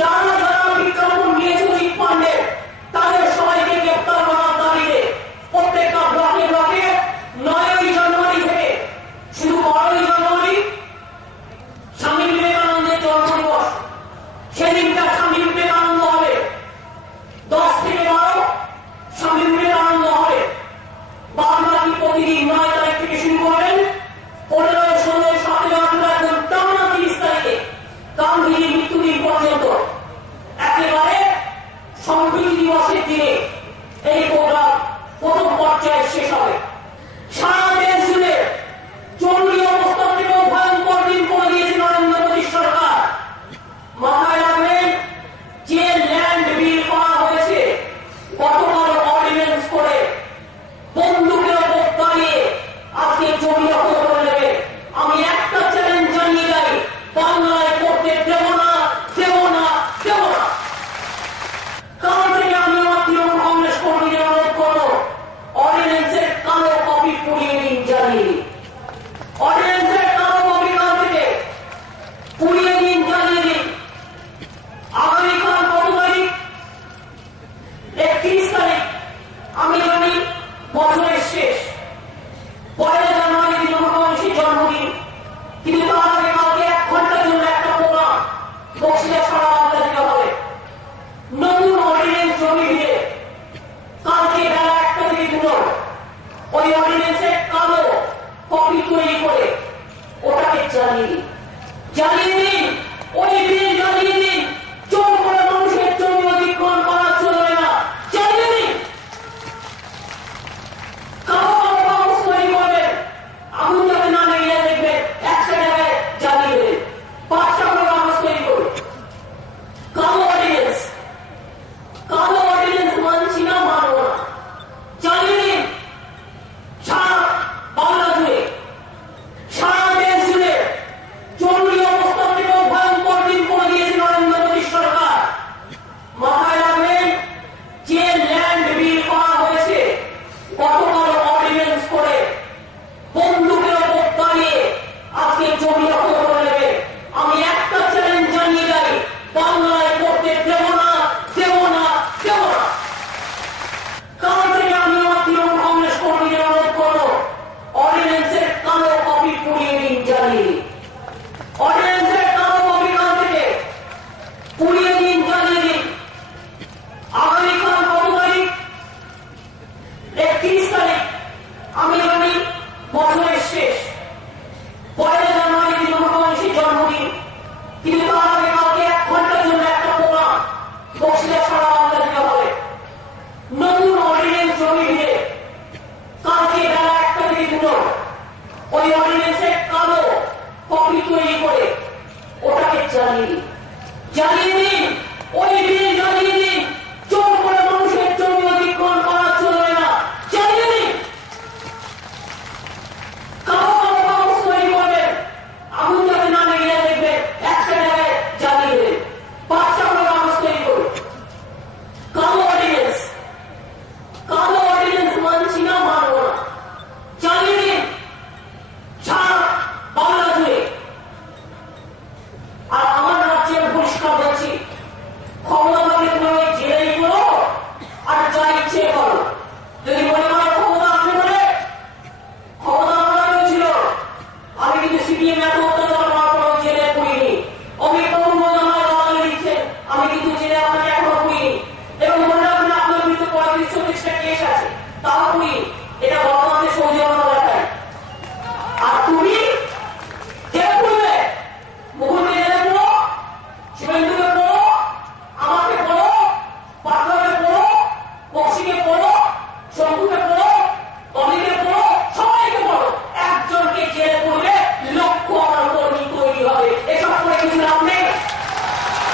যারা যারা বিজ্ঞাপন নিয়েছে অজিত পান্ডে তাদের সবাইকে গ্রেপ্তার করার দাবিতে প্রত্যেকটা ব্লকে ব্লকে 9ই জানুয়ারি থেকে শুধু 12ই জানুয়ারি স্বামী বিবেকানন্দের জন্মদিবস, সেদিনটা স্বামী বিবেকানন্দ হবে 10 থেকে 12 স্বামী বিবেকানন্দ হবে। বাদবাকি প্রতিদিন 9 তারিখ থেকে শুরু করবেন, 15, 16, 17, 18 একদম টানা 30 তারিখে গান্ধীজির মৃত্যুদিন পর্যন্ত একেবারে সম্প্রীতি দিবসের দিনে এই প্রোগ্রাম প্রথম পর্যায়ে শেষ হবে। সারা দেশ জুড়ে জরুরি অবস্থা থেকেও ভয়ঙ্কর দিন করে দিয়েছে নরেন্দ্র মোদী সরকার। মাথায় রাখবেন, যে ল্যান্ড বিল করা হয়েছে গতকাল অর্ডিন্যান্স করে বন্দুকের ওপর দাঁড়িয়ে আজকে জমি দখল করে নেবে। আমি একটা চ্যালেঞ্জ জানিয়ে যাই, বাংলায় করতে দেব না, দেব না, দেব না। কাল থেকে আমি আমার তৃণমূল কংগ্রেস কর্মীদের অনুরোধ করবো, অর্ডিন্যান্সের কালো কপি পুড়িয়ে দিন, জ্বালিয়ে দিন। অর্ডিন্যান্সের কালো কপি কাল থেকে পুড়িয়ে দিন, জ্বালিয়ে দিন। আগামীকাল কত তারিখ? 31 তারিখ। আমি জানি বছরের শেষ, 1 জানুয়ারি তৃণমূল কংগ্রেসের জন্মদিন, কিন্তু তার আগে কালকে 1 ঘন্টার জন্য একটা প্রোগ্রাম বক্সিয়া সারা বাংলা দিতে হবে। নতুন অর্ডিন্যান্স জমি দিয়ে কালকে বেলা 1টা থেকে 2 ওই অর্ডিন্যান্সের কালো কপি তৈরি করে ওটাকে জ্বালিয়ে দিন, জ্বালিয়ে দিন, ওই বিল জ্বালিয়ে দিন। জোর করে মানুষের জমি অধিগ্রহণ করা চলবে না, জ্বালিয়ে দিন। কালো কালো কাগজ তৈরি করবেন, আগুন যাতে না লেগে দেখবে একটা জায়গায় জ্বালিয়ে দেবেন। 5টা করে কাগজ তৈরি করুন। কালো অর্ডিন্যান্স, কালো অর্ডিন্যান্স মানছি না, মানব না, জ্বালিয়ে দিন। সারা বাংলা জুড়ে, সারা দেশ জুড়ে জরুরি অবস্থা থেকেও ভয়ঙ্কর দিন করে দিয়েছে নরেন্দ্র মোদী সরকার। মাথায় রাখবেন, যে ল্যান্ড বিল করা হয়েছে গতকাল অর্ডিন্যান্স করে বন্দুকের ওপর দাঁড়িয়ে আজকে জমি দখল করে নেবে। আমি একটা চ্যালেঞ্জ জানিয়ে যাই, বাংলায় করতে দেব না, দেব না, দেব না। কাল থেকে আমি আমার তৃণমূল কংগ্রেস কর্মীদের অনুরোধ করবো, অর্ডিন্যান্সের কালো কপি পুড়িয়ে দিন, জ্বালিয়ে দিন। অর্ডিন্যান্সের কালো কপি কাল থেকে পুড়িয়ে দিন, জ্বালিয়ে দিন। আগামীকাল কত তারিখ? 31 তারিখ। আমি জানি বছরের শেষ, 1 জানুয়ারি তৃণমূল কংগ্রেসের জন্মদিন, কিন্তু তার আগে কালকে 1 ঘন্টার জন্য একটা প্রোগ্রাম বক্সিয়া সারা বাংলা দিতে হবে। নতুন অর্ডিন্যান্স জমি দিয়ে কালকে বেলা 1টা থেকে 2 ওই অর্ডিন্যান্সের কালো কপি তৈরি করে ওটাকে জ্বালিয়ে দিন, জ্বালিয়ে দিন, ওই বিল জ্বালিয়ে দিন। জোর করে মানুষের জমি অধিগ্রহণ করা চলবে না, জ্বালিয়ে দিন। কালো কালো কাগজ তৈরি করবেন, আগুন যাতে না লেগে দেখবে একটা জায়গায় জ্বালিয়ে দেবেন। 5টা করে কাগজ তৈরি করুন। কালো অর্ডিন্যান্স, কালো অর্ডিন্যান্স মানছি না, মানব না, জ্বালিয়ে দিন। সারা বাংলা জুড়ে। আর আমার রাজ্যে পরিষ্কার বলছি, ক্ষমতা থাকলে তুমি ওই জেলেই করো আর যা ইচ্ছে করো। যদি মনে হয় ক্ষমতা আছে বলে, ক্ষমতা আমার ছিল, আমি কিন্তু সিপিএম এত অত্যাচার করার পর জেলে পড়িনি। অমিত বাবু আমার দালালি দিচ্ছে, আমি কিন্তু জেলে আপনাকে এখনো পড়িনি। এবং মনে রাখবেন, আপনার বিরুদ্ধে 35-36টা কেস আছে, তাও পড়িনি। এটা বর্তমানে সৌদি আরব